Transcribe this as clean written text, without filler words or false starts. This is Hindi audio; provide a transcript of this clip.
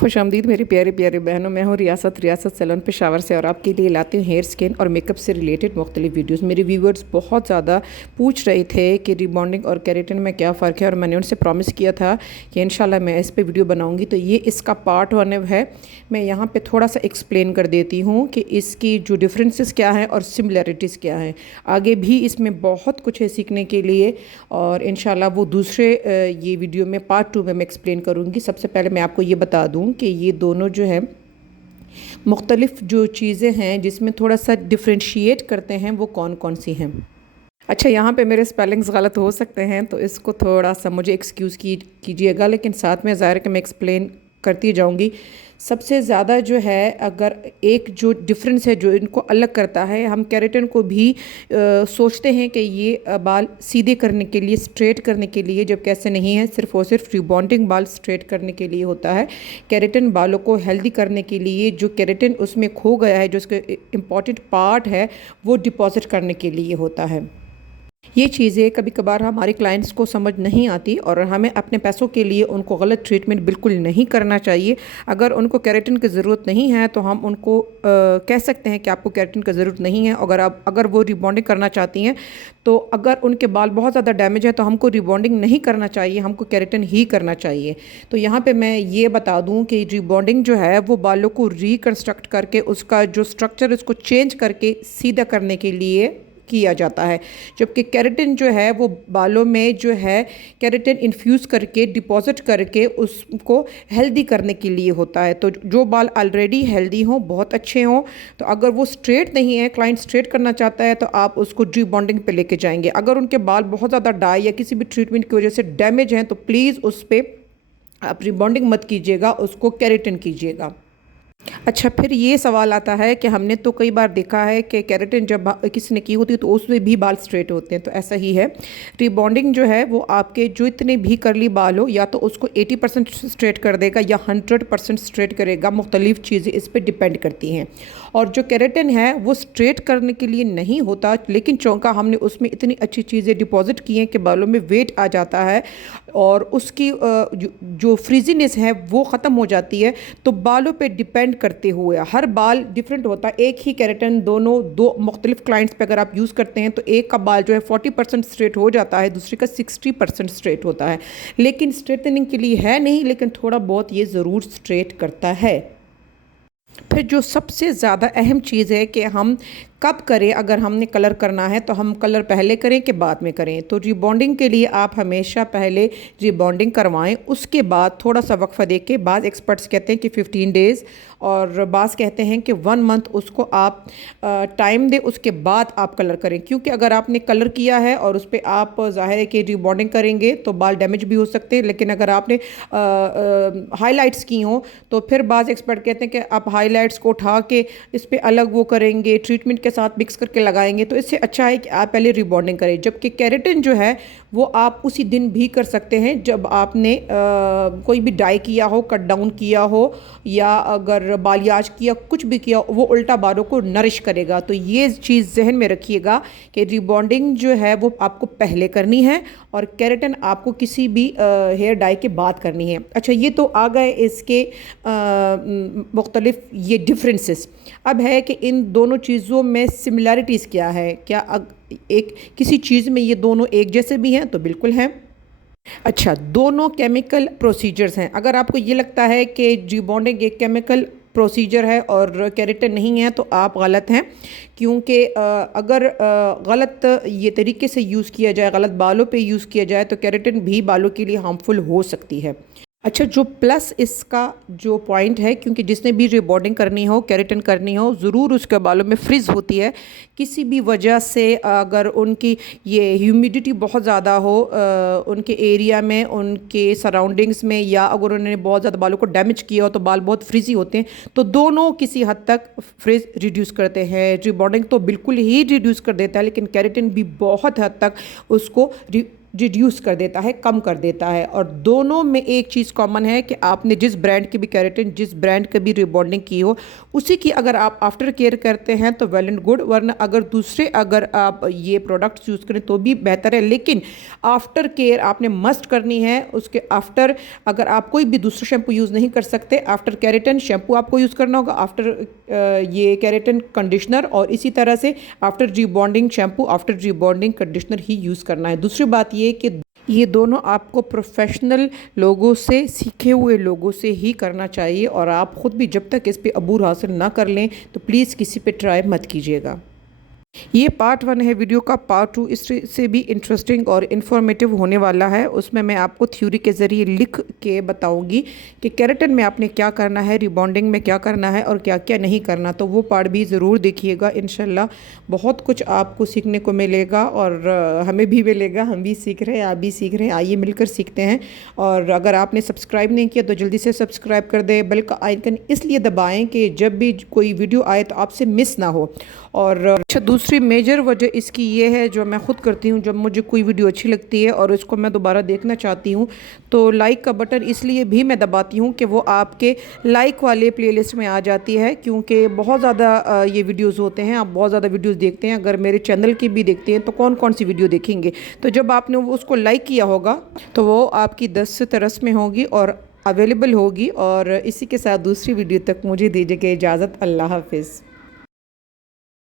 खुशामदीद मेरी प्यारी प्यारी बहनों। मैं हूँ रियासत सैलून पेशावर से और आपके लिए लाती हूँ हेयर स्किन और मेकअप से रिलेटेड मुख्तलिफ वीडियोस। मेरे व्यूवर्स बहुत ज़्यादा पूछ रहे थे कि रिबॉन्डिंग और केराटिन में क्या फ़र्क है, और मैंने उनसे प्रॉमिस किया था कि इंशाल्लाह मैं इस पे वीडियो बनाऊँगी। तो ये इसका पार्ट 1 है। मैं यहाँ पर थोड़ा सा एक्सप्लेन कर देती हूँ कि इसकी जो डिफरेंसेस क्या हैं और सिमिलैरिटीज़ क्या हैं। आगे भी इसमें बहुत कुछ है सीखने के लिए, और इंशाल्लाह वो दूसरे ये वीडियो में पार्ट 2 में मैं एक्सप्लेन करूँगी। सबसे पहले मैं आपको ये बता दूँ कि ये दोनों जो है मुख्तलिफ जो चीज़ें हैं जिसमें थोड़ा सा डिफ्रेंशिएट करते हैं, वो कौन कौन सी हैं। अच्छा, यहाँ पे मेरे स्पेलिंग्स गलत हो सकते हैं तो इसको थोड़ा सा मुझे एक्सक्यूज़ कीजिएगा, लेकिन साथ में ज़ाहिर है कि मैं एक्सप्लेन करती जाऊँगी। सबसे ज़्यादा जो है, अगर एक जो डिफरेंस है जो इनको अलग करता है, हम केराटिन को भी सोचते हैं कि ये बाल सीधे करने के लिए, स्ट्रेट करने के लिए, जब कैसे नहीं है, सिर्फ़ और सिर्फ रिबॉन्डिंग बाल स्ट्रेट करने के लिए होता है। केराटिन बालों को हेल्दी करने के लिए, जो केराटिन उसमें खो गया है, जो उसका इम्पॉर्टेंट पार्ट है, वो डिपॉजिट करने के लिए होता है। ये चीज़ें कभी कभार हमारे क्लाइंट्स को समझ नहीं आती और हमें अपने पैसों के लिए उनको गलत ट्रीटमेंट बिल्कुल नहीं करना चाहिए। अगर उनको केराटिन की ज़रूरत नहीं है तो हम उनको कह सकते हैं कि आपको केराटिन की ज़रूरत नहीं है। अगर वो रिबॉन्डिंग करना चाहती हैं, तो अगर उनके बाल बहुत ज़्यादा डैमेज है तो हमको रिबॉन्डिंग नहीं करना चाहिए, हमको केराटिन ही करना चाहिए। तो यहाँ पर मैं ये बता दूँ कि रिबॉन्डिंग जो है वो बालों को रिकन्स्ट्रक्ट करके, उसका जो स्ट्रक्चर उसको चेंज करके सीधा करने के लिए किया जाता है, जबकि केराटिन जो है वो बालों में जो है केराटिन इन्फ्यूज़ करके, डिपॉजिट करके उसको हेल्दी करने के लिए होता है। तो जो बाल ऑलरेडी हेल्दी हों, बहुत अच्छे हों, तो अगर वो स्ट्रेट नहीं है, क्लाइंट स्ट्रेट करना चाहता है, तो आप उसको रिबॉन्डिंग पे लेके जाएंगे। अगर उनके बाल बहुत ज़्यादा डाई या किसी भी ट्रीटमेंट की वजह से डैमेज हैं, तो प्लीज़ उस पर आप रिबॉन्डिंग मत कीजिएगा, उसको केराटिन कीजिएगा। अच्छा, फिर ये सवाल आता है कि हमने तो कई बार देखा है कि केराटिन जब किसी ने की होती है तो उसमें भी बाल स्ट्रेट होते हैं। तो ऐसा ही है, रिबॉन्डिंग जो है वो आपके जो इतने भी करली बाल हो, या तो उसको 80% स्ट्रेट कर देगा या 100% स्ट्रेट करेगा। मुख्तलिफ चीज़ें इस पर डिपेंड करती हैं। और जो केराटिन है वो स्ट्रेट करने के लिए नहीं होता, लेकिन चौंका हमने उसमें इतनी अच्छी चीज़ें डिपॉजिट की हैं कि बालों में वेट आ जाता है और उसकी जो फ्रीजीनेस है वो ख़त्म हो जाती है। तो बालों पे डिपेंड करते हुए हर बाल डिफरेंट होता है। एक ही केराटिन दो मुख्तलिफ क्लाइंट्स पे अगर आप यूज़ करते हैं तो एक का बाल जो है 40% स्ट्रेट हो जाता है, दूसरे का 60% स्ट्रेट होता है। लेकिन स्ट्रेटनिंग के लिए है नहीं, लेकिन थोड़ा बहुत ये ज़रूर स्ट्रेट करता है। फिर जो सबसे ज़्यादा अहम चीज़ है कि हम कब करें। अगर हमने कलर करना है तो हम कलर पहले करें कि बाद में करें। तो रिबॉन्डिंग के लिए आप हमेशा पहले रिबॉन्डिंग करवाएं, उसके बाद थोड़ा सा वक्फा दे के, बाज़ एक्सपर्ट्स कहते हैं कि 15 डेज़ और बाज़ कहते हैं कि 1 मंथ उसको आप टाइम दें, उसके बाद आप कलर करें। क्योंकि अगर आपने कलर किया है और उस पर आप ज़ाहिर है कि रिबॉन्डिंग करेंगे तो बाल डैमेज भी हो सकते हैं। लेकिन अगर आपने हाईलाइट्स की हों तो फिर बाज़ एक्सपर्ट कहते हैं कि आप हाईलाइट्स को उठा के इस पर अलग वो करेंगे, ट्रीटमेंट के साथ मिक्स करके लगाएंगे, तो इससे अच्छा है कि आप पहले रिबॉन्डिंग करें। जबकि केराटिन जो है वो आप उसी दिन भी कर सकते हैं जब आपने कोई भी डाई किया हो, कट डाउन किया हो, या अगर बालियाज किया, कुछ भी किया, वो उल्टा बालों को नरिश करेगा। तो ये चीज़ जहन में रखिएगा कि रिबॉन्डिंग जो है वो आपको पहले करनी है और केराटिन आपको किसी भी हेयर डाई के बाद करनी है। अच्छा, ये तो आ गए इसके मुख्तलिफ ये डिफरेंसेस। अब है कि इन दोनों चीज़ों में सिमिलैरिटीज़ क्या है। क्या एक किसी चीज़ में ये दोनों एक जैसे भी हैं? तो बिल्कुल हैं। अच्छा, दोनों केमिकल प्रोसीजर्स हैं। अगर आपको ये लगता है कि रिबॉन्डिंग एक केमिकल प्रोसीजर है और केराटिन नहीं है, तो आप गलत हैं। क्योंकि अगर गलत ये तरीके से यूज़ किया जाए, गलत बालों पे यूज़ किया जाए, तो केराटिन भी बालों के लिए हार्मफुल हो सकती है। अच्छा, जो प्लस इसका जो पॉइंट है, क्योंकि जिसने भी रिबॉन्डिंग करनी हो, केराटिन करनी हो, ज़रूर उसके बालों में फ्रिज होती है किसी भी वजह से। अगर उनकी ये ह्यूमिडिटी बहुत ज़्यादा हो उनके एरिया में, उनके सराउंडिंग्स में, या अगर उन्होंने बहुत ज़्यादा बालों को डैमेज किया हो तो बाल बहुत फ्रिजी होते हैं। तो दोनों किसी हद तक फ्रिज रिड्यूस करते हैं। रिबॉन्डिंग तो बिल्कुल ही रिड्यूस कर देता है, लेकिन केराटिन भी बहुत हद तक उसको रिड्यूस कर देता है, कम कर देता है। और दोनों में एक चीज़ कॉमन है कि आपने जिस ब्रांड की भी केराटिन, जिस ब्रांड की भी रिबॉन्डिंग की हो, उसी की अगर आप आफ्टर केयर करते हैं तो वेल एंड गुड, वरना अगर आप ये प्रोडक्ट्स यूज़ करें तो भी बेहतर है। लेकिन आफ्टर केयर आपने मस्ट करनी है। उसके आफ्टर अगर आप कोई भी दूसरा शैम्पू यूज़ नहीं कर सकते, आफ्टर केराटिन शैम्पू आपको यूज़ करना होगा, आफ्टर ये केराटिन कंडीशनर, और इसी तरह से after rebonding shampoo, after rebonding conditioner ही यूज़ करना है। दूसरी बात ये कि ये दोनों आपको प्रोफेशनल लोगों से, सीखे हुए लोगों से ही करना चाहिए, और आप ख़ुद भी जब तक इस पे अबूर हासिल ना कर लें तो प्लीज़ किसी पे ट्राई मत कीजिएगा। ये पार्ट 1 है वीडियो का। पार्ट 2 इससे भी इंटरेस्टिंग और इन्फॉर्मेटिव होने वाला है। उसमें मैं आपको थ्योरी के ज़रिए लिख के बताऊंगी कि केराटिन में आपने क्या करना है, रिबॉन्डिंग में क्या करना है और क्या क्या नहीं करना। तो वो पार्ट भी ज़रूर देखिएगा। इंशाल्लाह बहुत कुछ आपको सीखने को मिलेगा और हमें भी मिलेगा। हम भी सीख रहे हैं, आप भी सीख रहे हैं। आइए मिलकर सीखते हैं। और अगर आपने सब्सक्राइब नहीं किया तो जल्दी से सब्सक्राइब कर दें। बेल का आइकन इसलिए दबाएँ कि जब भी कोई वीडियो आए तो आपसे मिस ना हो। और अच्छा, दूसरी मेजर वजह इसकी ये है, जो मैं ख़ुद करती हूँ, जब मुझे कोई वीडियो अच्छी लगती है और उसको मैं दोबारा देखना चाहती हूँ तो लाइक का बटन इसलिए भी मैं दबाती हूँ कि वो आपके लाइक वाले प्लेलिस्ट में आ जाती है। क्योंकि बहुत ज़्यादा ये वीडियोस होते हैं, आप बहुत ज़्यादा वीडियोस देखते हैं। अगर मेरे चैनल की भी देखते हैं तो कौन कौन सी वीडियो देखेंगे। तो जब आपने उसको लाइक किया होगा तो वो आपकी 10 तरस में होगी और अवेलेबल होगी। और इसी के साथ दूसरी वीडियो तक मुझे दीजिएगा इजाज़त। अल्लाह हाफिज़।